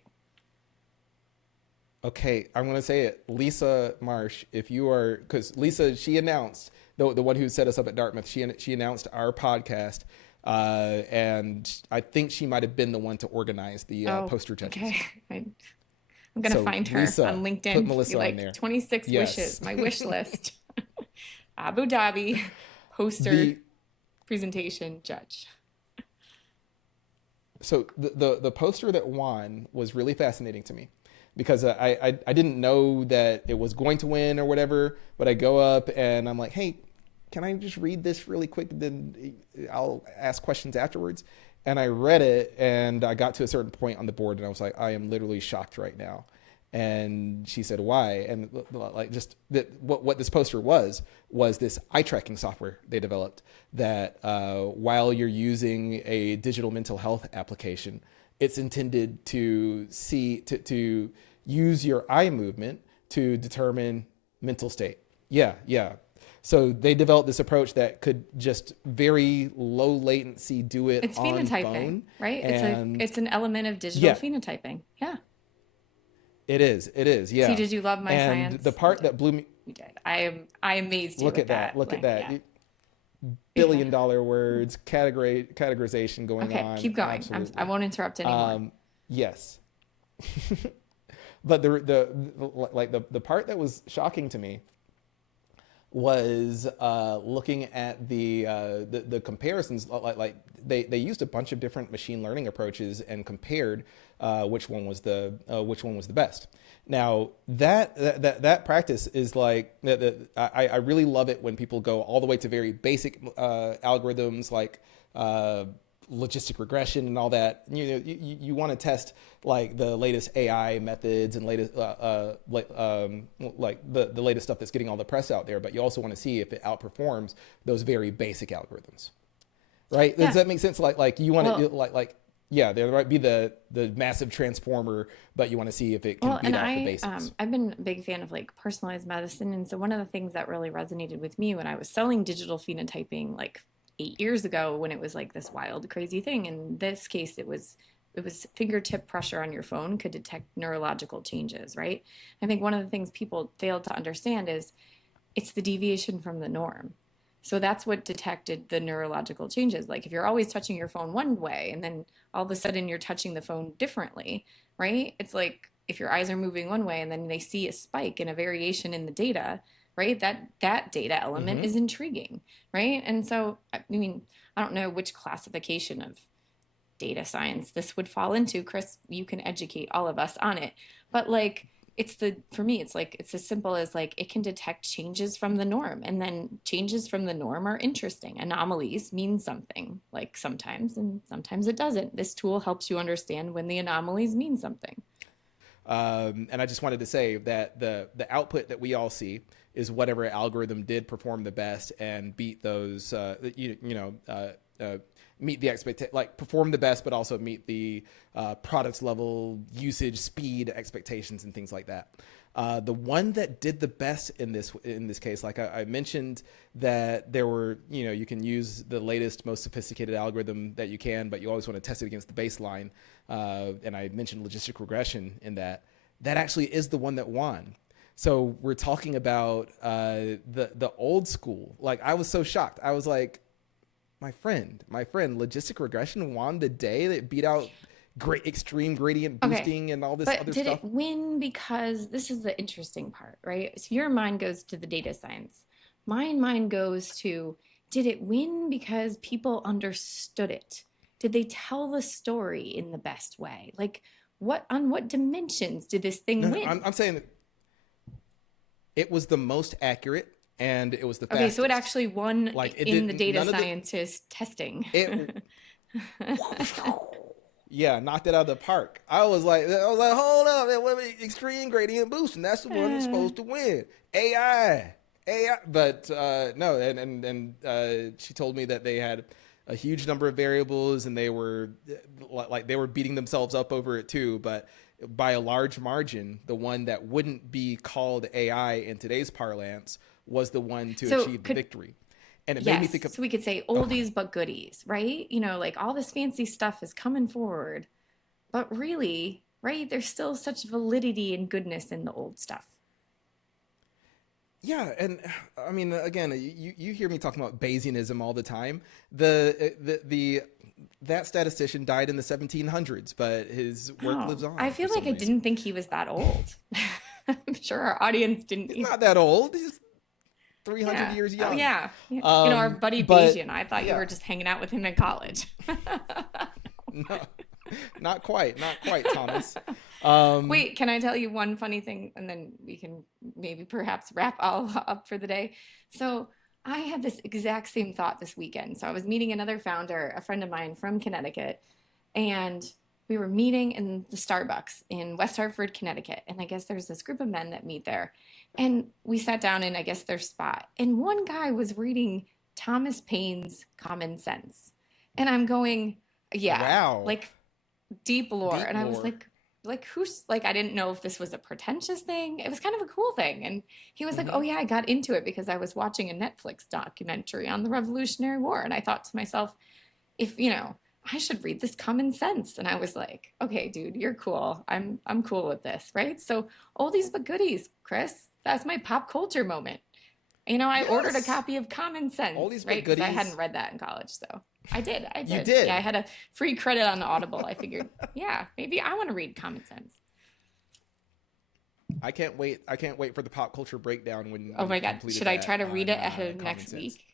Okay, I'm gonna say it, Lisa Marsh. If you are, because Lisa, she announced the one who set us up at Dartmouth. She announced our podcast, and I think she might have been the one to organize the Oh, poster judges. okay. I'm going to So find her Lisa, on put LinkedIn. Be Melissa on like there. 26 wishes, Yes. my wish list. Abu Dhabi poster the presentation judge. so the poster that won was really fascinating to me because I didn't know that it was going to win or whatever, but I go up and I'm like, hey, can I just read this really quick? Then I'll ask questions afterwards. And I read it and I got to a certain point on the board and I was like, I am literally shocked right now. And she said, why? And like just that what this poster was this eye tracking software they developed that while you're using a digital mental health application, it's intended to to use your eye movement to determine mental state. Yeah, yeah. So they developed this approach that could just very low latency do it It's on phenotyping, phone. right? And It's an element of digital yeah, phenotyping. Yeah. it is. It is. See, Yeah. did you love my And the science? You part did. that blew me, You did. I amazed you look with at that. that. Look at Like, that. yeah. Yeah. Billion dollar words, categorization going Okay, on. keep going. I Absolutely. won't interrupt anymore. Um, yes. But the part that was shocking to me was looking at the comparisons. They used a bunch of different machine learning approaches and compared which one was the best. Now that practice is like I really love it when people go all the way to very basic algorithms like logistic regression and all that. You want to test like the latest AI methods and latest like the latest stuff that's getting all the press out there, but you also want to see if it outperforms those very basic algorithms, right? Does Yeah. that make sense? Like you want to Well, like yeah, there might be the massive transformer, but you want to see if it can well, beat and out the basics. I've been a big fan of like personalized medicine, and so one of the things that really resonated with me when I was selling digital phenotyping like 8 years ago, when it was like this wild, crazy thing. In this case, it was fingertip pressure on your phone could detect neurological changes, right? I think one of the things people fail to understand is it's the deviation from the norm. So that's what detected the neurological changes. Like if you're always touching your phone one way and then all of a sudden you're touching the phone differently, right? It's like if your eyes are moving one way and then they see a spike and a variation in the data, right? That data element Mm-hmm. is intriguing, right? And so I mean, I don't know which classification of data science this would fall into. Chris, you can educate all of us on it. But like for me, it's like it's as simple as like it can detect changes from the norm. And then changes from the norm are interesting. Anomalies mean something, like sometimes, and sometimes it doesn't. This tool helps you understand when the anomalies mean something. And I just wanted to say that the output that we all see is whatever algorithm did perform the best and beat those meet the expectation, like perform the best, but also meet the product level usage speed expectations and things like that. The one that did the best in this case, like I mentioned, that there were you can use the latest, most sophisticated algorithm that you can, but you always want to test it against the baseline. And I mentioned logistic regression in that. That actually is the one that won. So we're talking about the old school. Like I was so shocked. I was like, my friend, logistic regression won the day that beat out great extreme gradient Okay. boosting and all this But other did stuff. it win because this is the interesting part, right? So your mind goes to the data science. My mind goes to did it win because people understood it? Did they tell the story in the best way? Like what dimensions did this thing No, no, win? I'm saying it was the most accurate and it was the Okay, so it fastest. actually won Like it in the didn't. data None of the scientist testing. it. Yeah, knocked it out of the park. I was like, hold up, extreme gradient boosting. That's the one that's supposed to win. AI. But no, and she told me that they had a huge number of variables, and they were beating themselves up over it too. But by a large margin, the one that wouldn't be called AI in today's parlance was the one to So achieve the could victory. And it made me Yes. think of, So we could say oh, go ahead. oldies but goodies, right? Like all this fancy stuff is coming forward, but really, right, there's still such validity and goodness in the old stuff. Yeah, and I mean, again, you hear me talking about Bayesianism all the time. The that statistician died in the 1700s, but his work Oh, lives I on for feel like some I reason. didn't think he was that old. I'm sure our audience didn't He's either. not that old. He's 300 Yeah. years Oh, young. yeah. Our buddy But Bayesian, I thought you were yeah, just hanging out with him in college. no, not quite, Thomas. Um, Wait, can I tell you one funny thing and then we can maybe perhaps wrap all up for the day? So, I had this exact same thought this weekend. So, I was meeting another founder, a friend of mine from Connecticut, and we were meeting in the Starbucks in West Hartford, Connecticut. And I guess there's this group of men that meet there. And we sat down in, I guess, their spot. And one guy was reading Thomas Paine's Common Sense. And I'm going, yeah, wow, like deep lore. deep And I was lore. like, like who's like I didn't know if this was a pretentious thing. It was kind of a cool thing. And he was like, "Oh Hmm. yeah, I got into it because I was watching a Netflix documentary on the Revolutionary War." And I thought to myself, if, I should read this Common Sense. And I was like, "Okay, dude, you're cool. I'm cool with this, right?" So, oldies but goodies, Chris. That's my pop culture moment. I ordered a Yes. copy of Common All Sense, these right? but Because I hadn't goodies. read that in college. So I did. I You did. Yeah, I did. had a free credit on Audible. I figured, yeah, maybe I want to read Common Sense. I can't wait. I can't wait for the pop culture breakdown Oh when my you've God. completed Should I that try to read on it ahead of Common next Sense. week?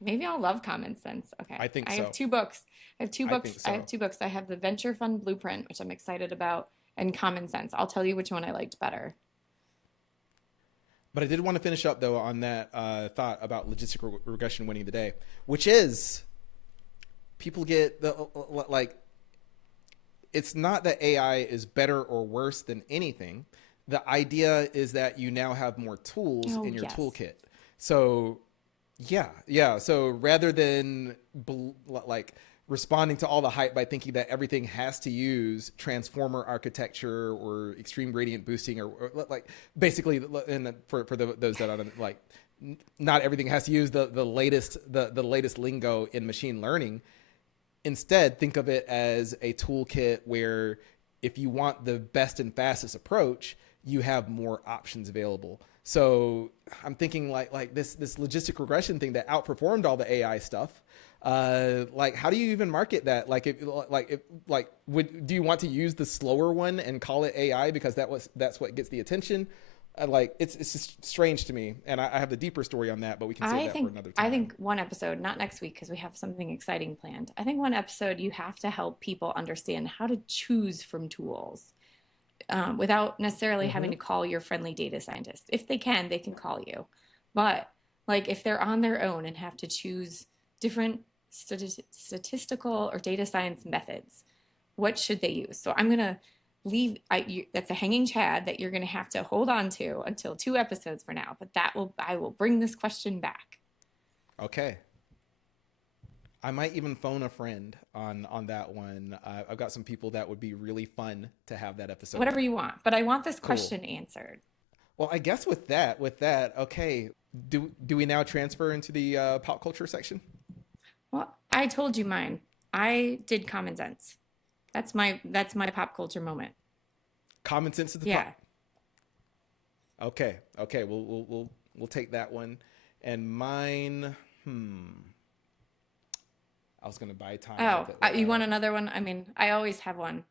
Maybe I'll love Common Sense. Okay. I think I have so. two books. I have two I books. think I have so. two books. I have the Venture Fund Blueprint, which I'm excited about, and Common Sense. I'll tell you which one I liked better. But I did want to finish up though on that thought about logistic regression winning the day, which is people get the like. It's not that AI is better or worse than anything. The idea is that you now have more tools Oh, in your yes. toolkit. So yeah, yeah. So rather than like responding to all the hype by thinking that everything has to use transformer architecture or extreme gradient boosting or like basically, and for those that don't like, not everything has to use the latest lingo in machine learning. Instead, think of it as a toolkit where if you want the best and fastest approach, you have more options available. So I'm thinking like this logistic regression thing that outperformed all the AI stuff. Like how do you even market that? If would do you want to use the slower one and call it AI because that's what gets the attention? Like it's just strange to me, and I have the deeper story on that, but we can save I that for think another I time. think one episode, not next week because we have something exciting planned. I think one episode you have to help people understand how to choose from tools without necessarily having Mm-hmm. to call your friendly data scientist. If they can call you. But like if they're on their own and have to choose different statistical or data science methods, what should they use? So I'm gonna that's a hanging chad that you're gonna have to hold on to until two episodes for now. But I will bring this question back. Okay. I might even phone a friend on that one. I've got some people that would be really fun to have that episode Whatever with. you want. But I want this Cool. question answered. Well, I guess with that, okay. Do we now transfer into the pop culture section? Well, I told you mine. I did Common Sense. That's my pop culture moment. Common sense at the Yeah. top. Okay, okay. We'll take that one. And mine, hmm. I was gonna buy time Oh, with it. you want another one? I mean, I always have one.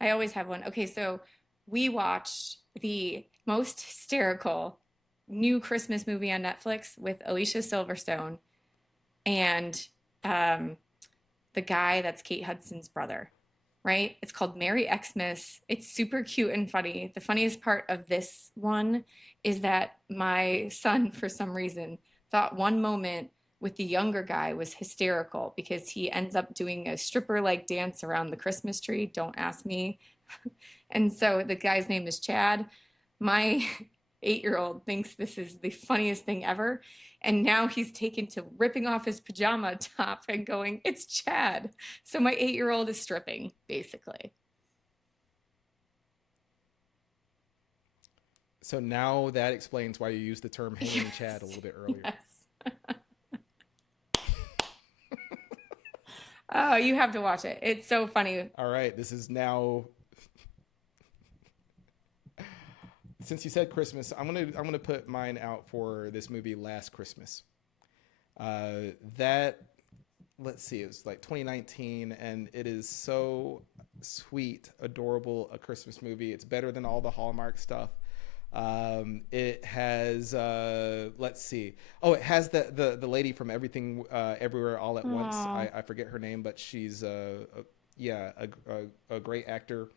I always have one. Okay, so we watched the most hysterical new Christmas movie on Netflix with Alicia Silverstone and um, the guy that's Kate Hudson's brother, right? It's called Merry Xmas. It's super cute and funny. The funniest part of this one is that my son, for some reason, thought one moment with the younger guy was hysterical because he ends up doing a stripper like dance around the Christmas tree. Don't ask me. And so the guy's name is Chad. My 8-year-old thinks this is the funniest thing ever. And now he's taken to ripping off his pajama top and going, "It's Chad." So my 8-year-old is stripping, basically. So now that explains why you used the term hanging Chad a Yes. little bit earlier. Yes. Oh, you have to watch it. It's so funny. All right, this is now since you said Christmas, I'm gonna put mine out for this movie Last Christmas. That let's see, it was like 2019, and it is so sweet, adorable a Christmas movie. It's better than all the Hallmark stuff. It has let's see. Oh, it has the lady from Everything Everywhere All at Once. Oh, I forget her name, but she's yeah a great actor.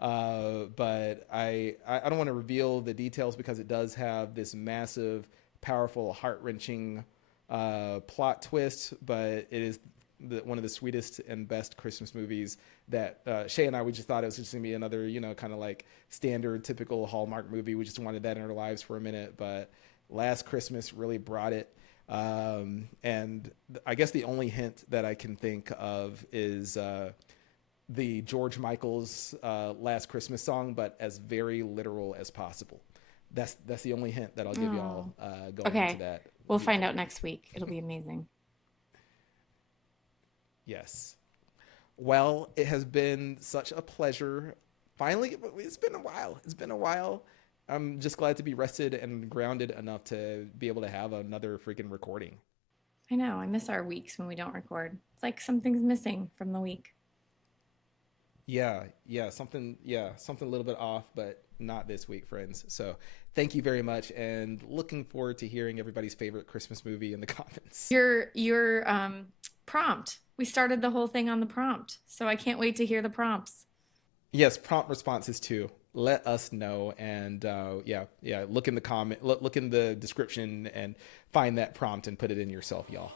But I don't want to reveal the details because it does have this massive, powerful, heart wrenching plot twist. But it is one of the sweetest and best Christmas movies that Shay and I, we just thought it was just gonna be another, kind of like standard, typical Hallmark movie. We just wanted that in our lives for a minute, but Last Christmas really brought it. And I guess the only hint that I can think of is the George Michael's Last Christmas song, but as very literal as possible. That's the only hint that I'll give Oh, y'all going into okay. that We'll find beautiful out movie. next week. It'll be amazing. Yes. Well, it has been such a pleasure. Finally, it's been a while. It's been a while. I'm just glad to be rested and grounded enough to be able to have another freaking recording. I know. I miss our weeks when we don't record. It's like something's missing from the week. Something a little bit off, but not this week, friends. So thank you very much, and looking forward to hearing everybody's favorite Christmas movie in the comments. Your prompt. We started the whole thing on the prompt, so I can't wait to hear the prompts. Yes, prompt responses too. Let us know, and look in the comment, look in the description, and find that prompt and put it in yourself, y'all.